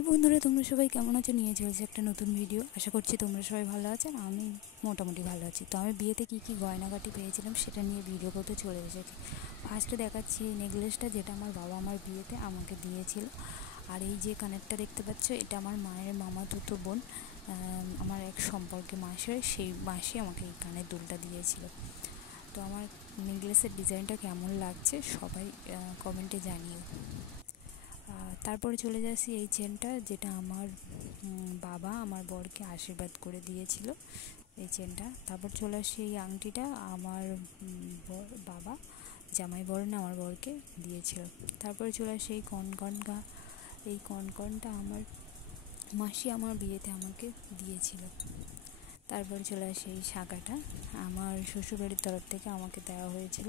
High বন্ধুরা, তোমরা সবাই কেমন আছো? নিয়ে চলেছে একটা নতুন ভিডিও। আশা করছি তোমরা সবাই ভালো আছো। আমি মোটামুটি ভালো আছি। তো আমি বিয়েতে কী কী গয়নাগাটি পেয়েছিলাম সেটা নিয়ে ভিডিও করতে চলে এসেছি। ফার্স্টে দেখাচ্ছি এই নেকলেসটা, যেটা আমার বাবা আমার বিয়েতে আমাকে দিয়েছিল। আর এই যে কানেরটা দেখতে পাচ্ছ, এটা আমার মায়ের মামাতো বোন, আমার এক সম্পর্কে মাসে, সেই মাসে আমাকে এই কানের দুলটা দিয়েছিল। তো আমার নেকলেসের ডিজাইনটা কেমন লাগছে সবাই কমেন্টে জানিও। তারপরে চলে যাচ্ছি এই চেনটা, যেটা আমার বাবা আমার বরকে আশীর্বাদ করে দিয়েছিল, এই চেনটা। তারপর চলে আসছি এই আংটিটা, আমার বাবা জামাই বরণ আমার বরকে দিয়েছিল। তারপরে চলে আসছি এই এই কনকনটা আমার মাসি আমার বিয়েতে আমাকে দিয়েছিল। তারপরে চলে আসে এই শাঁখাটা, আমার শ্বশুরবাড়ির তরফ থেকে আমাকে দেওয়া হয়েছিল।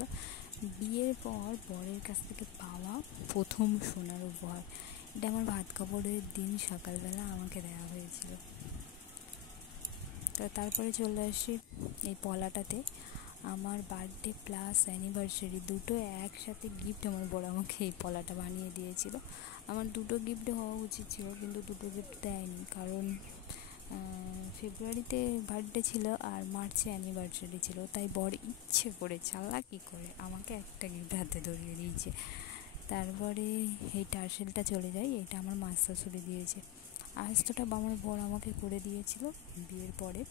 বিয়ের পর বরের কাছ থেকে পাওয়া প্রথম সোনার উপহার। এটা আমার ভাত কাপড়ের দিন সকালবেলা আমাকে দেওয়া হয়েছিল। তো তারপরে চলে আসি এই পলাটাতে, আমার বার্থডে প্লাস অ্যানিভার্সারি দুটো একসাথে গিফট আমার বড় আমাকে এই পলাটা বানিয়ে দিয়েছিল। আমার দুটো গিফট হওয়া উচিত ছিল, কিন্তু দুটো গিফট দেয়নি, কারণ ফেব্রুয়ারিতে বার্থডে ছিল আর মার্চে অ্যানিভার্সারি ছিল। তাই বর ইচ্ছে করে চালাকি করে আমাকে একটা গিফট হাতে ধরিয়ে দিয়েছে। তারপরে এই টার্সেলটা চলে যায়, এটা আমার মাস শাশুড়ি দিয়েছে। আস্তটা আমার বর আমাকে করে দিয়েছিল বিয়ের পরে।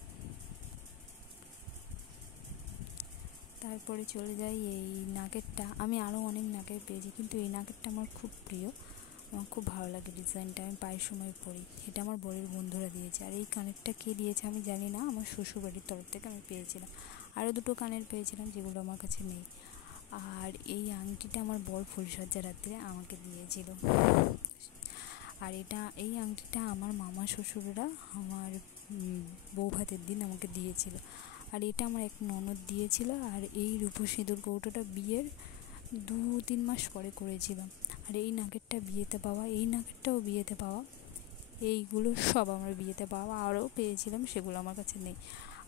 তারপরে চলে যাই এই নাকেরটা, আমি আরও অনেক নাকের পেয়েছি, কিন্তু এই নাকেরটা আমার খুব প্রিয়, আমার খুব ভালো লাগে ডিজাইনটা, আমি প্রায় সময় পরি। এটা আমার বরের বন্ধুরা দিয়েছে। আর এই কানেরটা কে দিয়েছে আমি জানি না, আমার শ্বশুরবাড়ির তরফ থেকে আমি পেয়েছিলাম। আরও দুটো কানের পেয়েছিলাম যেগুলো আমার কাছে নেই। আর এই আংটিটা আমার বর ফুলসজ্জা রাত্রে আমাকে দিয়েছিল। আর এই আংটিটা আমার মামা শ্বশুররা আমার বৌভাতের দিন আমাকে দিয়েছিল। আর এটা আমার এক ননদ দিয়েছিল। আর এই রূপো সিঁদুর কৌটোটা বিয়ের 2-3 মাস পরে করেছিলাম। আর এই নাকেরটা বিয়েতে পাওয়া, এই নাকেরটাও বিয়েতে পাওয়া, এইগুলো সব আমার বিয়েতে পাওয়া। আরও পেয়েছিলাম, সেগুলো আমার কাছে নেই।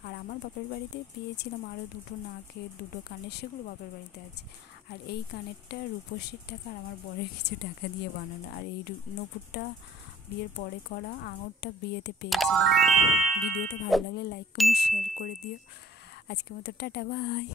আর আমার বাপের বাড়িতে পেয়েছিলাম আরও দুটো নাকের, দুটো কানের, সেগুলো বাপের বাড়িতে আছে। আর এই কানেরটা রূপসীর টাকা আর আমার বরের কিছু টাকা দিয়ে বানানো। আর এই নূপুরটা বিয়ের পরে করা, আঙুরটা বিয়েতে পেয়েছিলাম। ভিডিওটা ভালো লাগলে লাইক কমেন্ট শেয়ার করে দিও। আজকের মতো টাটা, বাই।